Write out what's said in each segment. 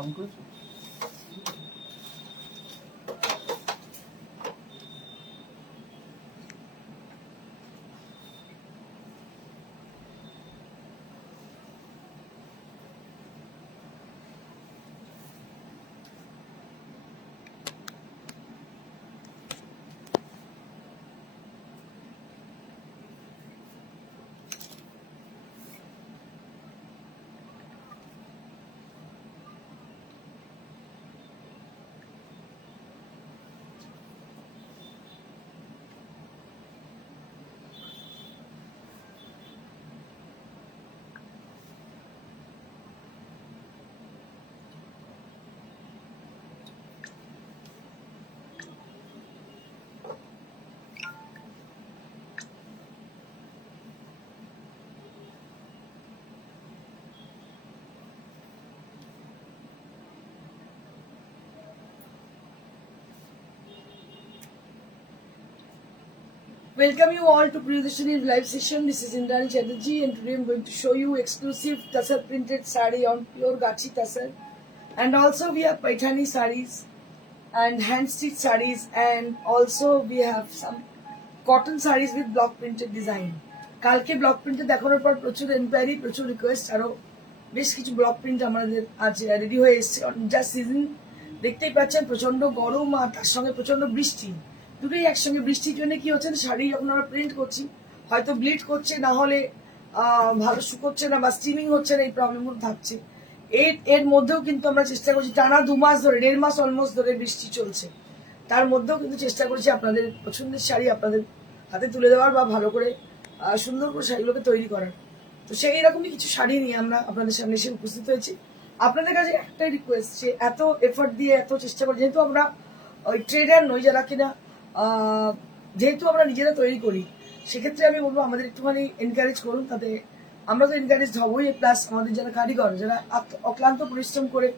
On করেছো? Welcome you all to Priyadashini's live session. This is Indrani Chatterjee and today I'm going to show you exclusive tassar printed sari on pure Gachi tassar. And also we have Paithani saris and hand stitched saris, and also we have some cotton saris with block printed design. কালকে block প্রিন্টে দেখানোর পর প্রচুর enquiry, প্রচুর request, আরো বেশ কিছু block print আমাদের আজ রেডি হয়ে এসেছে। জাস্ট সিজন দেখতেই পাচ্ছেন, প্রচন্ড গরম আর তার সঙ্গে প্রচন্ড বৃষ্টি, দুটোই একসঙ্গে। বৃষ্টির জন্য কি হচ্ছে, শাড়ি যখন আমরা প্রিন্ট করছি হয়তো ব্লিড করছে, না হলে ভালো শুকোচ্ছে না বা স্টিমিং হচ্ছে না, এই প্রবলেমগুলো থাকছে। এর মধ্যেও কিন্তু আমরা চেষ্টা করছি, টানা 2 মাস ধরে, 1.5 মাস অলমোস্ট ধরে বৃষ্টি চলছে, তার মধ্যেও কিন্তু চেষ্টা করছি আপনাদের পছন্দের শাড়ি আপনাদের হাতে তুলে দেওয়ার বা ভালো করে সুন্দর করে শাড়িগুলোকে তৈরি করার। তো সেই রকমই কিছু শাড়ি নিয়ে আমরা আপনাদের সামনে এসে উপস্থিত হয়েছি। আপনাদের কাছে একটাই রিকোয়েস্ট, যে এত এফর্ট দিয়ে এত চেষ্টা করি, যেহেতু আমরা ওই ট্রেডার নই যারা কিনা, যেহেতু আমরা নিজেরা তৈরি করি, সেক্ষেত্রে আমি বলবো আমাদের একটুখানি এনকারেজ করুন, তাতে আমরা তো এনকারেজ হবই, প্লাস আমাদের যারা কারিগর, যারা অক্লান্ত পরিশ্রম করে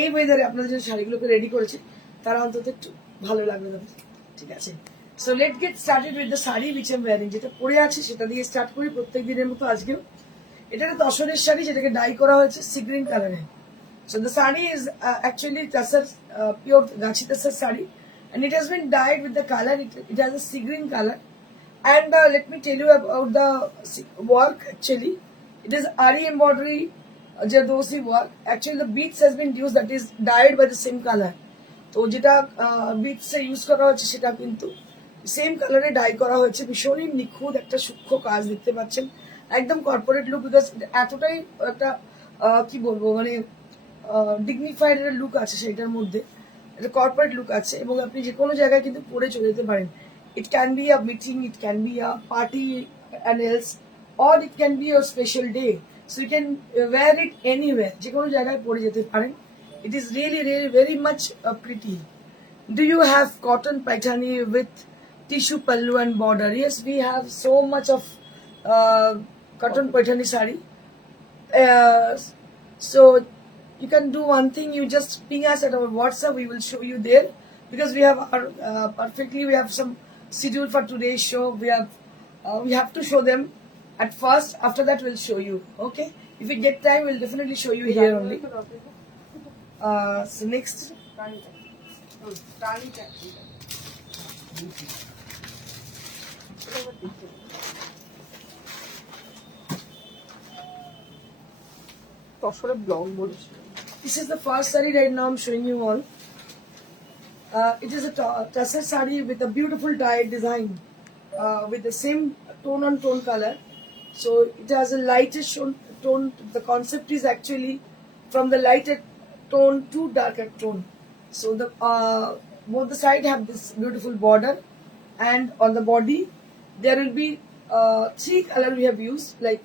এই ওয়েদারে আপনাদের যে শাড়িগুলোকে রেডি করেছে, তারা অন্তত একটু ভালো লাগবে তাদের। ঠিক আছে, so let get started with the sari which I am wearing. যেটা পরে আছে সেটা দিয়ে স্টার্ট করি প্রত্যেক দিনের মতো আজকেও। এটা একটা তসরের শাড়ি, যেটাকে ডাই করা হয়েছে সি গ্রিন কালারে। So the sari is actually tassar, pure Gachi tassar sari, and it has been dyed with the color. It has a sea green color, and let me tell you about the work. Actually, it is Ari embroidery, Jardosi work. Actually, the beads has been used, that is dyed by the same color. তো যেটা bits use করা হচ্ছে সেটা কিন্তু same কালারে die করা হয়েছে। ভীষণই নিখুঁত একটা সূক্ষ্ম কাজ দেখতে পাচ্ছেন, একদম কর্পোরেট লুক, বিকজ এতটাই একটা কি বলবো, মানে ডিগনিফাইড একটা লুক আছে সেটার মধ্যে, একটা কর্পোরেট লুক আছে, এবং আপনি যে কোনো জায়গায় কিন্তু পরে চলে যেতে পারেন। It can be a meeting, it can be a party and else, or it can be a special day, so you can wear it anywhere, যে কোনো জায়গায় পরে যেতে পারেন। It is really, really very much pretty. Do you have cotton paithani with tissue pallu and border? Yes, we have so much of cotton paithani sari. So you can do one thing, you just ping us at our WhatsApp, we will show you there, because we have our perfectly, we have some schedule for today's show. We have to show them at first, after that we'll show you. Okay, if we get time we'll definitely show you here only. So next, this is the first sari right now I'm showing you all. It is a tassar sari with a beautiful dyed design, with the same tone on tone color. So it has a lightish tone. The concept is actually from the lighter tone to darker tone. So the both the side have this beautiful border, and on the body there will be 3 color we have used, like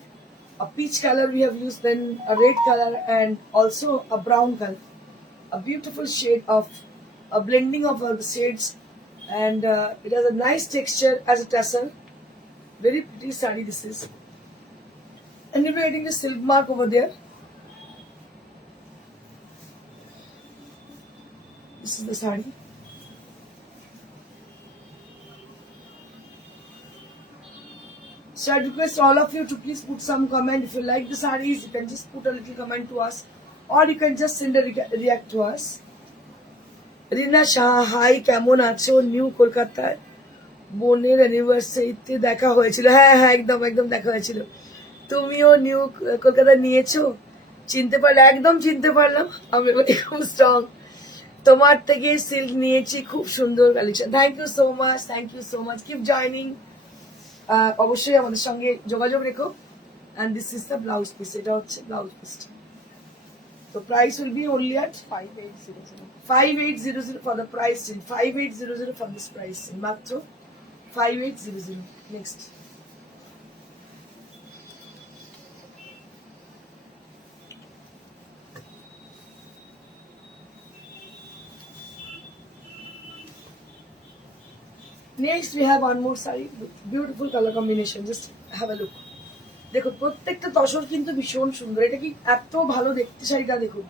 a peach color we have used, then a red color, and also a brown color. A beautiful shade of a blending of all the shades, and it has a nice texture as a tassel. Very pretty sari this is, and you'll be getting the silk mark over there. This is the sari. So I request all of you to please put some comment. If you like the sarees, you can just put a little comment to us. or you can just send a react to us. Reena Shah, hi, কেমন আছো? New কলকাতায় বোনের অ্যানিভার্সারিতে দেখা হয়েছিল। হ্যাঁ হ্যাঁ, একদম একদম দেখা হয়েছিল। তুমিও নিউ কলকাতায় নিয়েছো? চিনতে পারলে? একদম চিনতে পারলাম, আমি খুব স্ট্রং। তোমার থেকে সিল্ক নিয়েছি, খুব সুন্দর collection. Thank you so much, thank you so much, keep joining. অবশ্যই আমাদের সঙ্গে যোগাযোগ রেখো। And this is the blouse piece, এটা হচ্ছে ব্লাউজ পিসটা। তো price will be only at 5800 for the price in 5800 for this price in মাত্র 5800. Next. Next we have one more saree with beautiful color combination. Just have a look. দেখো প্রত্যেকটা তসর কিন্তু ভীষণ সুন্দর। এটা কি এত ভালো দেখতে শাড়িটা, দেখুন।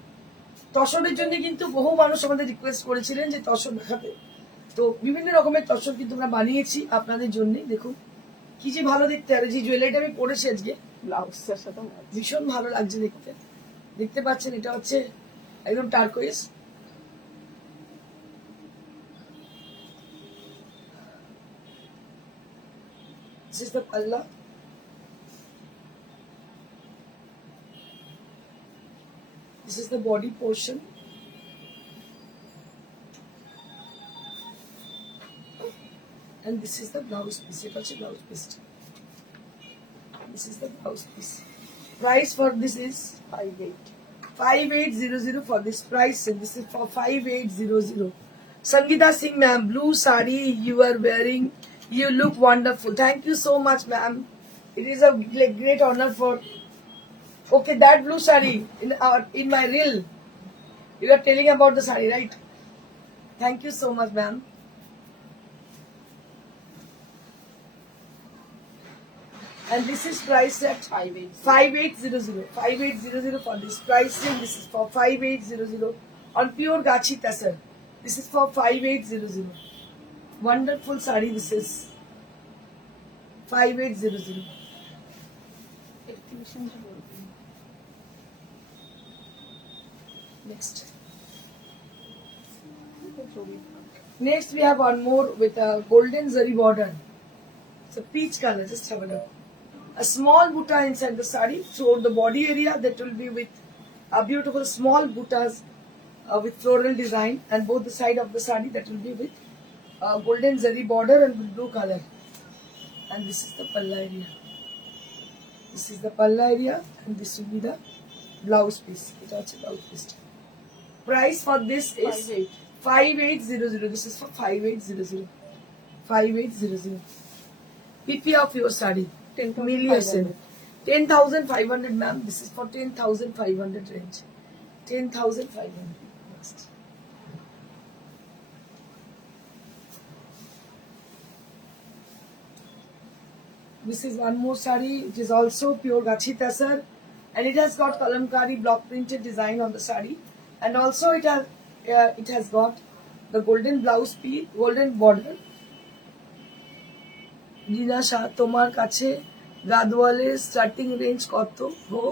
তসরের জন্য কিন্তু বহু মানুষ আমাদের রিকোয়েস্ট করেছিলেন যে তসর দেখাতে, তো বিভিন্ন রকমের তসর কিন্তু আমরা বানিয়েছি আপনাদের জন্য। দেখুন কি যে ভালো দেখতে, আর যে জুয়েলারিটা আমি পরেছি আজকে ব্লাউজটার সাথে ভীষণ ভালো লাগছে দেখতে। দেখতে পাচ্ছেন এটা হচ্ছে একদম টার্কোইজ। This is the palla. This is the body portion. And this is the blouse piece. It also blouse piece. This is the blouse piece. Price for this is 5800 for this price, and this is for 5800. Sangeeta Singh ma'am, blue sari you are wearing, you look wonderful. Thank you so much ma'am. It is a great honor for. Okay, that blue sari in my reel. You are telling about the sari, right? Thank you so much ma'am. And this is priced at 5800. 5800 for this pricing. This is for 5800 on pure Gachi Tasar. This is for 5800. Wonderful sari. This is 5800. Next. Next we have one more with a golden zari border. It's a peach color. Just have a look. A small butta inside the sari throughout the body area, that will be with a beautiful small buttas with floral design, and both the side of the sari that will be with golden zari border and with blue color. And this is the palla area. This is the palla area, and this will be the blouse piece. It also blouse piece. Price for this is 5800. This is for 5800. 5800. PP of your sari. 10,500 ma'am. This is for 10,500 range. 10,500. Next. This is one more sari, which is also pure Gachi Tasar, and it has got kalamkari block printed design on the sari, and also it has got the golden blouse piece, golden border. রিনা শাহ, তোমার কাছে গাদওয়ালের starting range কত গো?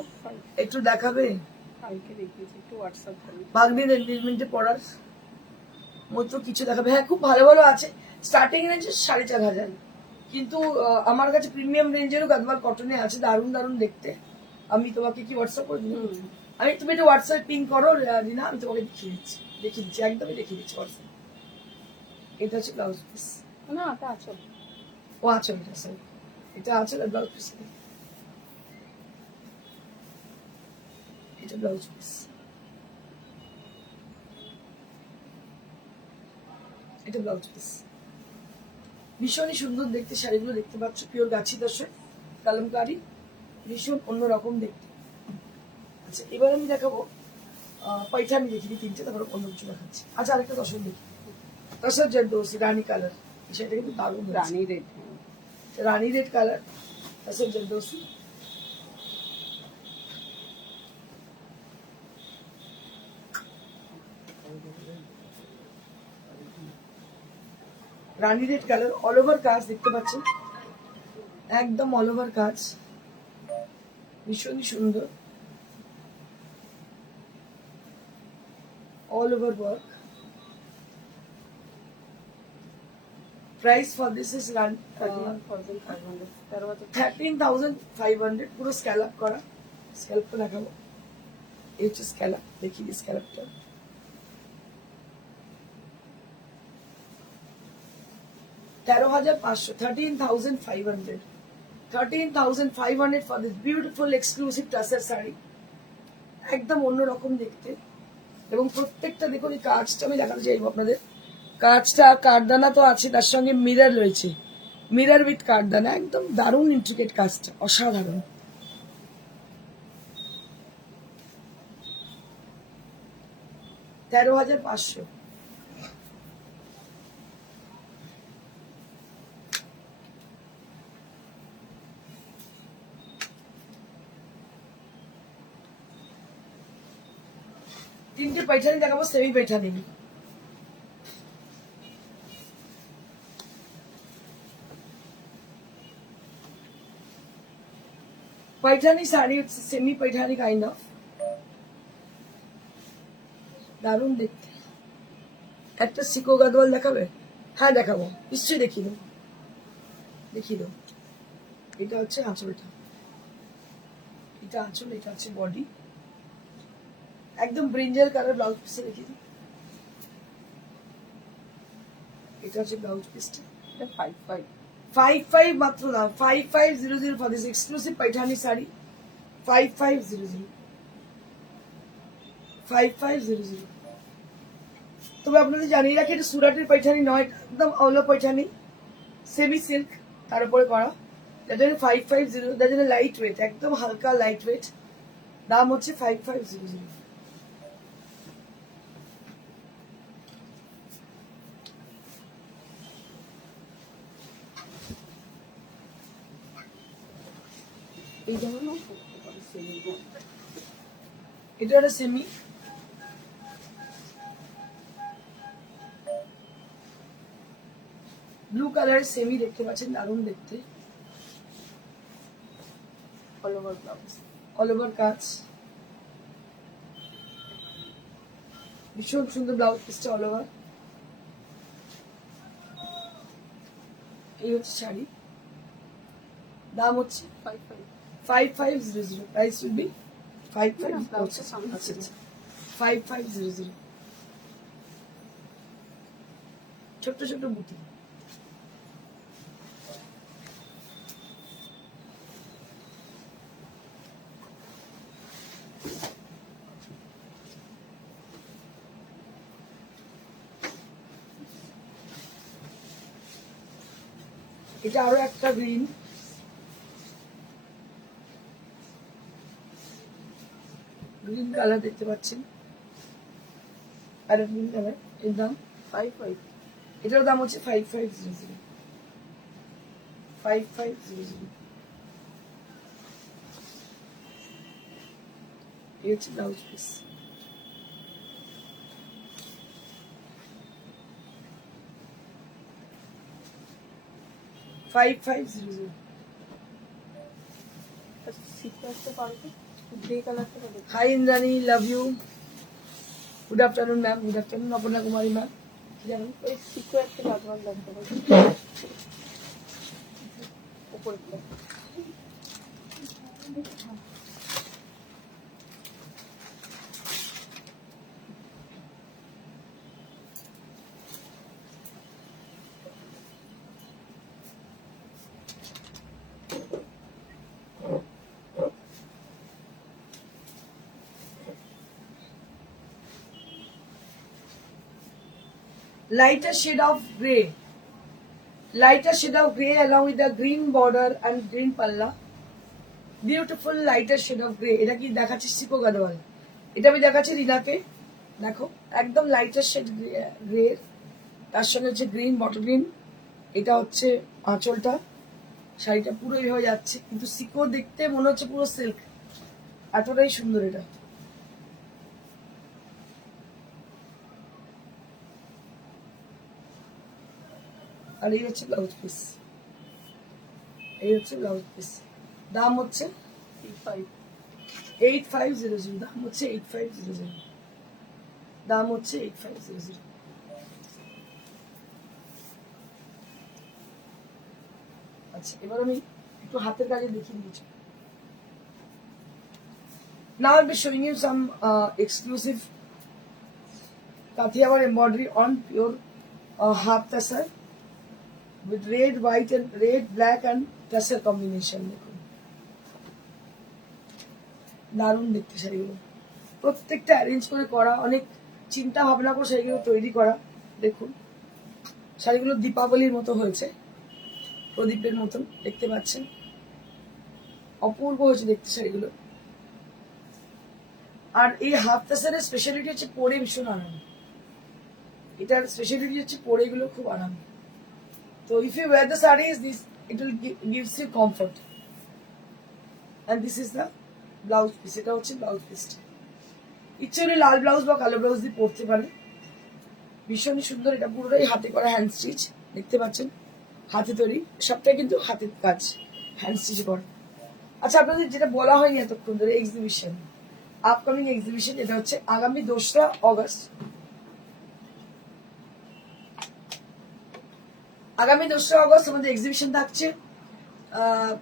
একটু দেখাবে? ভাগ্নির এনগেজমেন্টে পড়ার মতো কিছু দেখাবে? হ্যাঁ, খুব ভালো ভালো আছে। স্টার্টিং রেঞ্জ 4500, কিন্তু আমার কাছে প্রিমিয়াম রেঞ্জেরও গাদওয়াল কটনে আছে, দারুণ দারুণ দেখতে। আমি তোমাকে কি হোয়াটসঅ্যাপ করে দিই? তুমি একটু হোয়াটসঅ্যাপে পিন করো রিনা, আমি তোমাকে দেখিয়ে দিচ্ছি একদমই দেখিয়ে দিচ্ছি হোয়াটসঅ্যাপ। এটা হচ্ছে ব্লাউজ পিস। না, এটা আছে। ও আচ্ছা, এটা স্যার, এটা আছে ব্লাউজ পিস। এটা ব্লাউজ পিস। এটা ব্লাউজ পিস। ভীষণই সুন্দর দেখতে শাড়িগুলো, দেখতে পাচ্ছ পিওর গাছি দর্শক কালামকারি, ভীষণ অন্যরকম দেখতে। আচ্ছা, এবার আমি দেখাবো পৈঠানি, দেখি তিনটে, তারপর অন্য কিছু দেখাচ্ছি। আচ্ছা, আরেকটা দর্শক দেখি, দর্শক জেরদোসি রানী কালার, সেটা কিন্তু দারুণ, রানী রেড, রানী রেড কালার, দর্শক জেরদোসি। রানী রেড কালার, অল ওভার কাজ দেখতে পাচ্ছেন, একদম অল ওভার কাজ, ভীষণই সুন্দর। all over work. Price for this is 13,500 পুরো স্ক্যালপ করা। স্ক্যালপটা দেখাবো, এই হচ্ছে স্ক্যালপ, দেখি স্ক্যালপটা। $13,500, 13,500 for this beautiful exclusive tassel sari, একদম অন্যরকম দেখতে। এবং প্রত্যেকটা দেখুন এই কাজটা আমি দেখাতে চাইবো আপনাদের। কাজটা কাঠদানা তো আছে, তার সঙ্গে মিরর রয়েছে, মিরর উইথ কাঠদানা, একদম দারুণ ইন্ট্রিকেট কাজটা, অসাধারণ। $13,500। তিনটে पैठनी দেখাবো, সেমি पैठनी। पैठनी শাড়ি হচ্ছে সেমি पैठनी কাইন্ড অফ, দারুণ দেখতে। একটা সিকো গাদওয়াল দেখাবে? হ্যাঁ দেখাবো, নিশ্চয়ই দেখিয়ে দেবো, দেখিয়ে দেবো। এটা হচ্ছে আঁচলটা, এটা আঁচল, এটা হচ্ছে বডি, একদম ব্রিঞ্জাল কালার ব্লাউজ পিসে দেখিয়ে দিই। এটা হচ্ছে ব্লাউজ পিসটা, 55 মাত্র দাম, 5500 for this exclusive Paithani sari, 5500, 5500। তবে আপনাদের জানিয়ে রাখি এটা সুরাটের पैठनी নয়, একদম অল पैठनी, সেমি সিল্ক তার উপরে করা। যার জন্য 550, যার জন্য লাইট ওয়েট, একদম হালকা লাইট ওয়েট। দাম হচ্ছে 5500। এটা একটা সেমি, ব্লু কালারের সেমি দেখতে পাচ্ছেন, দারুণ দেখতে। All over blouse, all over কাজ, ভীষণ সুন্দর ব্লাউজ পিসটা অল ওভার। এই হচ্ছে শাড়ি, দাম হচ্ছে 5500, প্রাইস উইল বি 5500। ছোট্ট ছোট্ট বুটি, এটা আরো একটা গ্রিন, গ্রিন কালার দেখতে পাচ্ছেন, আর গ্রিন কালার। এর দাম 55, এটার দাম হচ্ছে 5500, 5500। এই হচ্ছে blouse piece, $5500। Hi Indrani, love you. Good afternoon ma'am, good afternoon Aparna Kumari ma'am. Lighter shade of grey, lighter shade of grey along with the green border and green palla, beautiful lighter shade of grey। এটা কি দেখাচ্ছি সিকো গাদওয়াল, এটা আমি দেখাচ্ছি রিনাকে, দেখো একদম lighter shade grey, তার সঙ্গে হচ্ছে গ্রিন, বটল গ্রিন। এটা হচ্ছে আঁচলটা, শাড়িটা পুরো এইভাবে যাচ্ছে, কিন্তু সিকো দেখতে মনে হচ্ছে পুরো সিল্ক, এতটাই সুন্দর এটা। আর এই হচ্ছে ব্লাউজ পিস, এই হচ্ছে ব্লাউজ পিস। দাম হচ্ছে 8500, দাম হচ্ছে 8500। দাম হচ্ছে 8500। আচ্ছা, এবার আমি একটু হাতের কাজে দেখিয়ে দিচ্ছি। Now I'll be showing you some exclusive Kathiawar embroidery on pure half tassel with red, white and red, black and tassel combination. দেখুন দারুণ দেখতে শাড়িগুলো, প্রত্যেকটা অ্যারেঞ্জ করে করা, অনেক চিন্তা ভাবনা করে শাড়িগুলো তৈরি করা। দেখুন শাড়িগুলো দীপাবলির মতো হয়েছে, প্রদীপের মতন দেখতে পাচ্ছেন, অপূর্ব হয়েছে দেখতে শাড়িগুলো। আর এই হাফ তাসারের স্পেশালিটি হচ্ছে পরে ভীষণ আরাম, এটার স্পেশালিটি হচ্ছে পরে এগুলো খুব আরাম। তো if you wear the saris this it will gives you comfort. And this is the blouse piece, এটা হচ্ছে ব্লাউজ পিসটা। ইচ্ছে হলে লাল ব্লাউজ বা কালো ব্লাউজ দিয়ে পরতে পারে, ভীষণই সুন্দর। এটা পুরোটাই হাতে করা হ্যান্ড স্টিচ, দেখতে পাচ্ছেন হাতে তৈরি, সবটাই কিন্তু হাতের কাজ, হ্যান্ড স্টিচ করা। আচ্ছা, আপনাদের যেটা বলা হয়নি এতক্ষণ ধরে, এক্সিবিশন, আপকামিং এক্সিবিশন, এটা হচ্ছে আগামী 2রা অগস্ট। আগামী 2রা অগস্ট আমাদের এক্সিবিশন থাকছে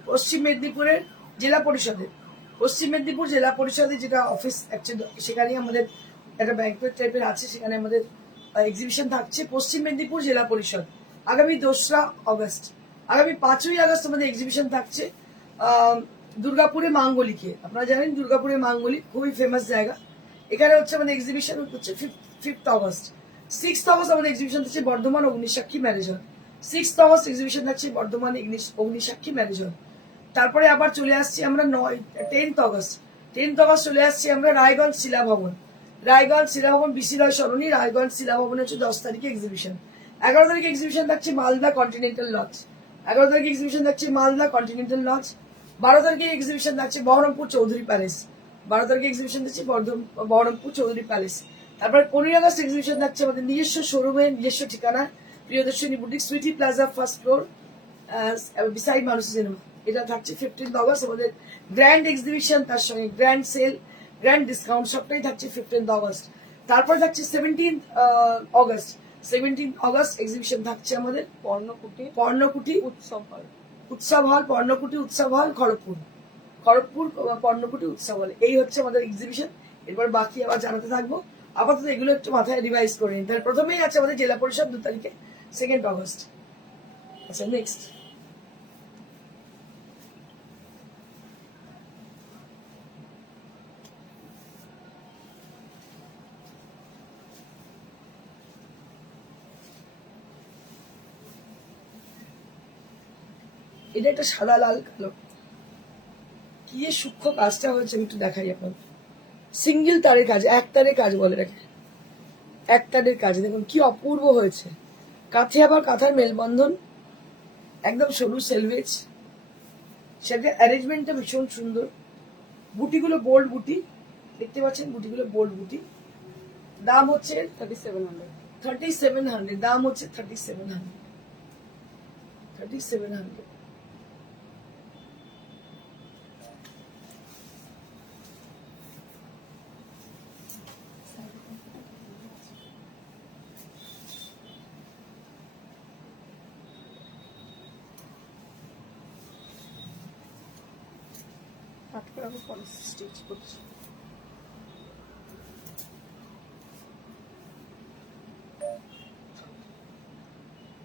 পশ্চিম মেদিনীপুরের জেলা পরিষদে। পশ্চিম মেদিনীপুর জেলা পরিষদে যেটা অফিস অ্যাকচুয়ালি, সেখানেই আমাদের একটা ব্যাংকুয়েট টাইপের আছে, সেখানে আমাদের এক্সিবিশন থাকছে পশ্চিম মেদিনীপুর জেলা পরিষদ আগামী 2রা অগস্ট। আগামী 5ই আগস্ট আমাদের এক্সিবিশন থাকছে দুর্গাপুরে মাঙ্গলিকে। আপনারা জানেন দুর্গাপুরে মাঙ্গলি খুবই ফেমাস জায়গা। এখানে হচ্ছে আমাদের এক্সিবিশন হচ্ছে 5th অগস্ট। 6th অগস্ট আমাদের এক্সিবিশন থাকছে বর্ধমান অগ্নিসাক্ষী marriage hall. 6th August exhibition থাকছে বর্ধমান অগ্নিসাক্ষী ম্যারেজ হল। তারপরে আবার চলে আসছি আমরা 10th অগস্ট। 10th অগস্ট চলে আসছি আমরা রায়গঞ্জ শিলা ভবন। রায়গঞ্জ শিলা ভবন বিসি রয় সরণি, রায়গঞ্জ শিলা ভবনে হচ্ছে 10 তারিখে এক্সিবিশন। 11 তারিখে এক্সিবিশন থাকছে মালদা কন্টিনেন্টাল লজ। 11 তারিখে এক্সিবিশন থাকছে মালদা কন্টিনেন্টাল লজ। 12 তারিখে এক্সিবিশন থাকছে বহরমপুর চৌধুরী প্যালেস। 12 তারিখে এক্সিবিশন থাকছে বহরমপুর চৌধুরী প্যালেস। তারপর 15 আগস্ট এক্সিবিশন থাকছে আমাদের নিজস্ব শোরুমে, নিজস্ব ঠিকানা, Priyadarshini boutique, Sweety Plaza, first floor, beside Manush cinema. এটা থাকছে 15th অগস্ট আমাদের গ্র্যান্ড এক্সিবিশন, তার সঙ্গে গ্র্যান্ড সেল, গ্র্যান্ড ডিসকাউন্ট, সবটাই থাকছে 15th অগস্ট। তারপর থাকছে 17th August. 17th August exhibition থাকছে আমাদের পর্ণকুটি উৎসব হল, পর্ণকুটি উৎসব হল, খড়গপুর পর্ণকুটি উৎসব হল। এই হচ্ছে আমাদের এক্সিবিশন। এরপর বাকি আবার জানাতে থাকবো। আপাতত এগুলো একটু মাথায় রিভাইজ করে নিন। তাহলে প্রথমেই আছে আমাদের জেলা পরিষদ 2 তারিখে, 2nd অগস্ট। আচ্ছা, নেক্সট এটা একটা সাদা লাল কালো, কি সূক্ষ্ম কাজটা হয়েছে আমি একটু দেখাই আপনার। সিঙ্গেল তারের কাজ, 1 তারের কাজ বলে এটাকে, 1 তারের কাজ। দেখুন কি অপূর্ব হয়েছে। কাঁথে আবার কাঁথার মেলবন্ধন, একদম সরু সেলভেজ, সেটা অ্যারেঞ্জমেন্টটা ভীষণ সুন্দর। বুটিগুলো বোল্ড বুটি, দেখতে পাচ্ছেন বুটিগুলো বোল্ড বুটি। দাম হচ্ছে 3700। দাম হচ্ছে 3700। স্টিচ করছি।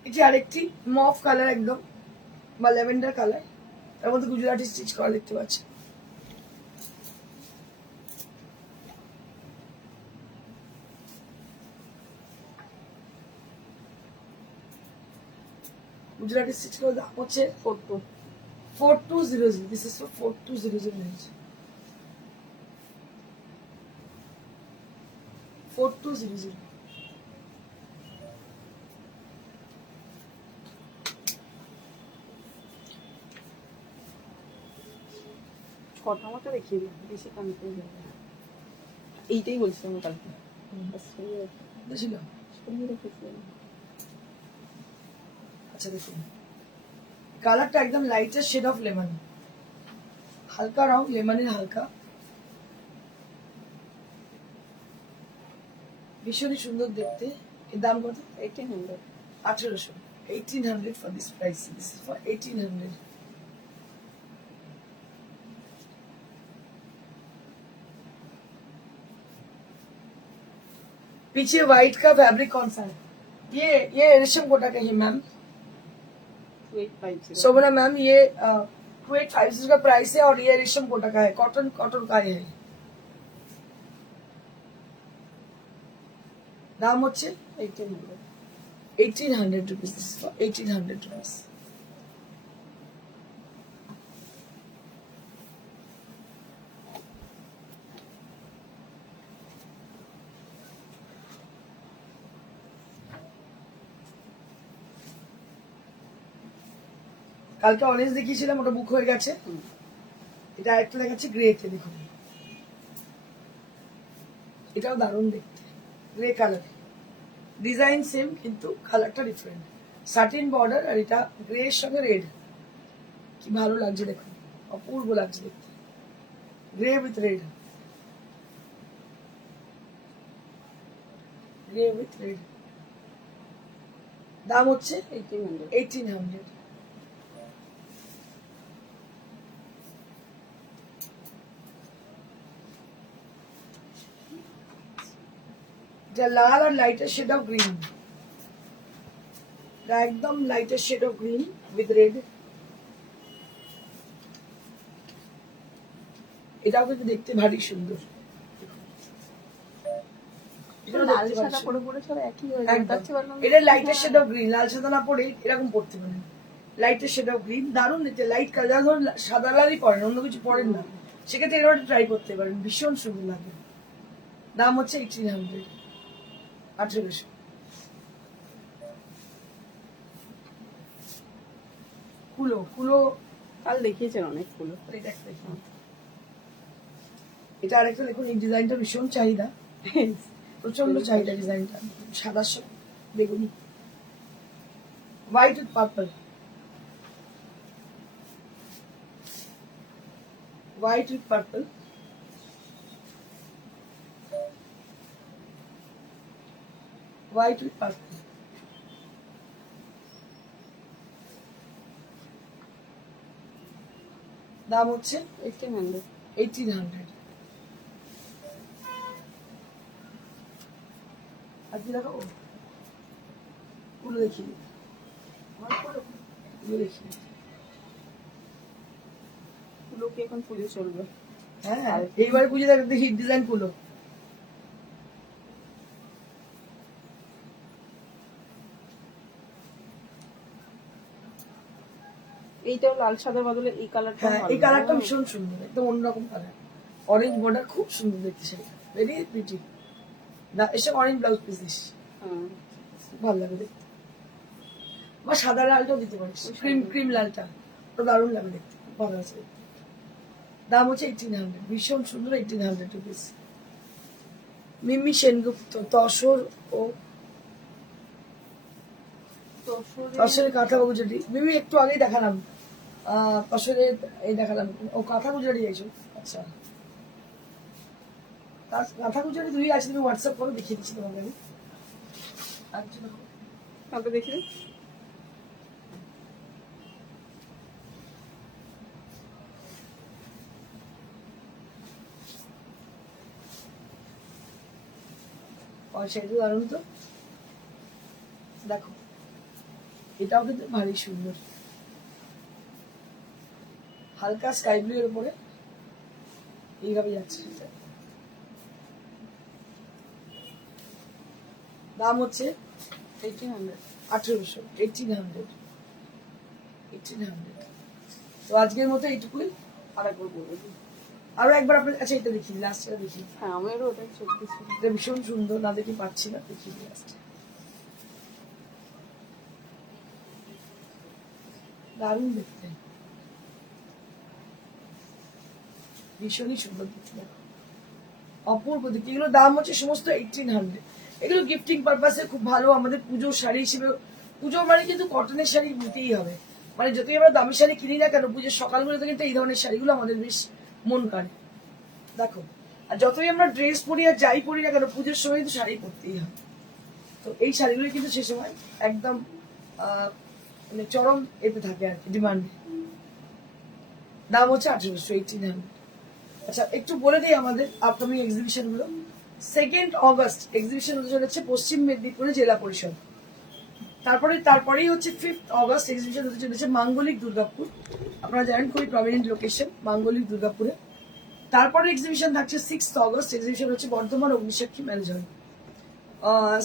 এটি আরেকটি মফ কালার একদম, বা ল্যাভেন্ডার কালার, তার মধ্যে গুজরাটি স্টিচ করা দেখতে পাচ্ছি। গুজরাটি স্টিচ করা দাম হচ্ছে 4200। This is for 4200 range, 4200। কথা মতো দেখিয়ে দিই, বেশি কানতে যাবে। এইটাই বলছিলাম কালকে। আচ্ছা দেখুন, কালারটা একদম লাইটার শেড অফ লেমন, হালকা রং লেমনের হালকা। ভীষণই সুন্দর দেখতে। এর দাম কত? 1800। 1800। 1800 for this price. This is for 1800. पीछे व्हाइट का फैब्रिक कौन सा है? ये रेशम कोटा का ही मैम। 2850। शोभना मैम ये 2850 का प्राइस है और ये रेशम कोटा का है, कॉटन का है। दाम হচ্ছে 1800। 1800 rupees. This is for 1800 rupees. কালকে অরেঞ্জ দেখিয়েছিলাম, ওটা বুক হয়ে গেছে। এটা আরেকটা দেখাচ্ছি গ্রেতে, দেখুন এটাও দারুণ দেখতে, গ্রে কালার, ডিজাইন সেম কিন্তু কালারটা ডিফারেন্ট, সাটিন বর্ডার, আর এটা গ্রে এর সঙ্গে রেড, কি ভালো লাগছে দেখুন, অপূর্ব লাগছে দেখতে, grey with red, grey with red. দাম হচ্ছে 1800। 1800। এটা লাল আর লাইটার শেড অফ গ্রিন, একদম lighter shade of green with red. এটাও কিন্তু দেখতে ভারী সুন্দর, এটাও লাল দেখতে ভারী সাদা সুন্দর। পরে পরে সব একই হয়ে যায়, একদম। তার চেয়ে বরং এটা লাইটার শেড অফ গ্রিন, লাল সাদা না পরে এরকম পড়তে পারেন, লাইটার শেড অফ গ্রিন, দারুণ দেখতে, লাইট কালার, ধরুন সাদা লালই পরেন, অন্য কিছু পরেন না, সেক্ষেত্রে এরকম ট্রাই করতে পারেন, ভীষণ সুন্দর লাগে। দাম হচ্ছে 1800, 1800। কুলো কুলো, কাল দেখিয়েছেন অনেক ফুল। এটা একটা দেখুন, এটা আরেকটা দেখুন, এই ডিজাইনটা ভীষণ চাহিদা, প্রচন্ড চাহিদা ডিজাইনটা, সাদার সঙ্গে বেগুনি, white with purple, white with purple, white with purple. দাম হচ্ছে 1800। 1800। আর কি দেখাবো? কুলো দেখিয়ে দিই। আমার কুলো দেখিয়ে দিই। ফুলো কি এখন পুজো চলবে? হ্যাঁ, এইবারে পুজো দেখি ডিজাইন কুলো। এইটাও লাল সাদার বদলে এই কালারটা, হ্যাঁ, এই কালারটা ভীষণ সুন্দর, একদম অন্যরকম কালার, অরেঞ্জ বর্ডার, খুব সুন্দর দেখতে, সেটা ভেরি প্রিটি। এসব অরেঞ্জ ব্লাউজ পিস দিস, ভালো লাগে দেখতে, বা সাদা লালটাও দিতে পারিস, ক্রিম লালটা, ওটা দারুণ লাগে দেখতে, ভালো আছে। দাম হচ্ছে 1800, ভীষণ সুন্দর, 1800 রুপিস। মিমি সেনগুপ্ত, তসর ও তসরের কাঁথা গুজরাটি, মিমি একটু আগেই দেখালাম, তসরের এই দেখালাম, ও কাঁথা গুজরাটি যাইছো, আচ্ছা কাঁথা গুজরাটি দুই আছে, তুমি হোয়াটসঅ্যাপ করো, দেখিয়ে দিচ্ছি তোমাকে আমি। কালকে দেখলে সেটা দারুণ তো, দেখো এটাও কিন্তু ভারী সুন্দর, হালকা স্কাই ব্লু এর উপরে এইভাবে যাচ্ছে এটা। দাম হচ্ছে 1800। 1800, 1800, 1800। তো আজকের মতো এইটুকুই, আরেকবার বলবো। আরো একবার আপনার, আচ্ছা এটা দেখি, লাস্টটা দেখি, হ্যাঁ আমারও ওটাই চলতেছে। এটা ভীষণ সুন্দর, না দেখি পাচ্ছি না, দেখি লাস্ট, দারুণ দেখতে, ভীষণই সুন্দর দেখতে, অপূর্ব দেখতে। এগুলো দাম হচ্ছে সমস্ত 1800। এগুলো গিফটিং পারপাসে খুব ভালো, আমাদের পুজোর শাড়ি হিসেবে, পুজো মানে কিন্তু কটনের শাড়ি নিতেই হবে, মানে যতই আমরা দামি শাড়ি কিনি না কেন, পুজোর সকালগুলোতে কিন্তু এই ধরনের শাড়িগুলো আমাদের বেশ মন কাড়ে। দেখো আর যতই আমরা ড্রেস পরি আর যাই পরি না কেন, পুজোর সময় তো শাড়ি পরতেই হয়। তো এই শাড়িগুলো কিন্তু সে সময় একদম মানে চরম এতে থাকে আর কি, ডিমান্ডে। দাম হচ্ছে 1800। আচ্ছা, একটু বলে দিই আমাদের আপকামিং এক্সিবিশন গুলো। 2 অগস্ট এক্সিবিশন হতে চলেছে পশ্চিম মেদিনীপুরে জেলা পরিষদ। তারপরেই হচ্ছে 5 অগস্ট এক্সিবিশন হতে চলেছে মাঙ্গলিক দুর্গাপুর। আপনারা জানেন খুবই প্রমিনেন্ট লোকেশন মাঙ্গলিক দুর্গাপুরে। তারপরে এক্সিবিশন থাকছে 6 অগস্ট এক্সিবিশন হচ্ছে বর্ধমান অগ্নিসাক্ষী ম্যালজল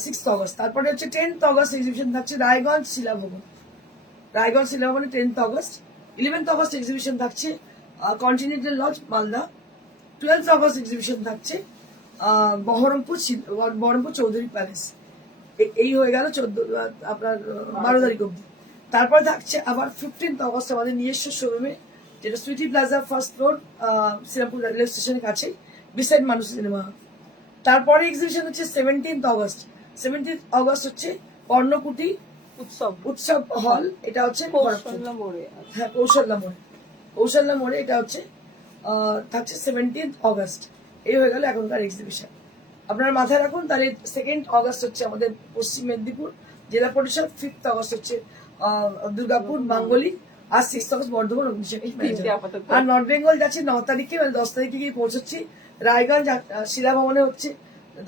6 অগস্ট। তারপরে হচ্ছে 10 অগস্ট এক্সিবিশন থাকছে Raiganj Shilabhavan. 10 August. 11 August exhibition থাকছে Continental Lodge Malda. 12 August exhibition থাকছে বহরমপুর চৌধুরী প্যালেস। এই হয়ে গেল 12 তারিখ অব্দি। তারপরে থাকছে আবার 15 অগস্ট আমাদের নিজস্ব শোরুমে, যেটা Sweety Plaza first floor, Serampore railway স্টেশনের কাছে, বিসাইড মানুষ সিনেমা। তারপরে এক্সিবিশন হচ্ছে 17 অগস্ট। 17 অগস্ট হচ্ছে কর্ণকুটি উৎসব হল, এটা হচ্ছে কৌশল্যা মোড়ে। হ্যাঁ, কৌশল্যা মোড়ে এটা হচ্ছে থাকছে 17 অগস্ট। এই হয়ে গেল এখনকার এক্সিবিশন। আপনারা মাথায় রাখুন, তাহলে 2 অগস্ট হচ্ছে আমাদের পশ্চিম মেদিনীপুর জেলা পরিষদ, 5 অগস্ট হচ্ছে দুর্গাপুর মাঙ্গলিক, আর 6 অগস্ট বর্ধমান অগ্নিসাক্ষী ম্যালজল। আর নর্থ বেঙ্গল যাচ্ছে 9 তারিখে, মানে 10 তারিখে গিয়ে পৌঁছচ্ছি রায়গঞ্জ শিলা ভবনে হচ্ছে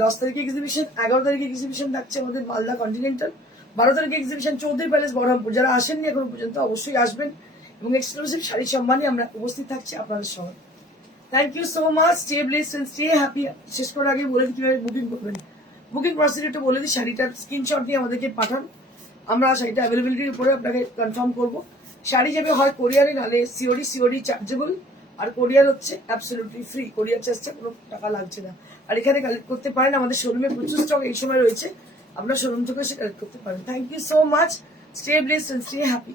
10 তারিখে এক্সিবিশন। 11 তারিখে এক্সিবিশন থাকছে আমাদের মালদা কন্টিনেন্টাল। 12 তারিখে এক্সিবিশন চৌধুরী প্যালেস বহরমপুর। যারা আসেননি এখনো পর্যন্ত অবশ্যই আসবেন, এবং এক্সক্লুসিভ শাড়ি সম্মানে আমরা উপস্থিত থাকছি আপনাদের সঙ্গে। Thank you so much. Stay blessed and stay happy. শেষ করার আগে বলে দিই কিভাবে বুকিং করবেন। বুকিং প্রসিডিউরটা বলে দিই, শাড়িটার স্ক্রিনশট নিয়ে আমাদেরকে পাঠান, আমরা শাড়িটা অ্যাভেলেবিলিটির উপরে আপনাকে কনফার্ম করবো। শাড়ি যাবে হয় কোরিয়ারে, নাহলে সিওডি চার্জেবল, আর কোরিয়ার হচ্ছে অ্যাবসলিউটলি ফ্রি। কোরিয়ার চার্জটা কোনো টাকা লাগছে না। আর এখানে কালেক্ট করতে পারেন, আমাদের শোরুমে প্রচুর স্টক এই সময় রয়েছে, আপনার শোরুম থেকে সে কালেক্ট করতে পারেন। Thank you so much. Stay blessed and stay happy.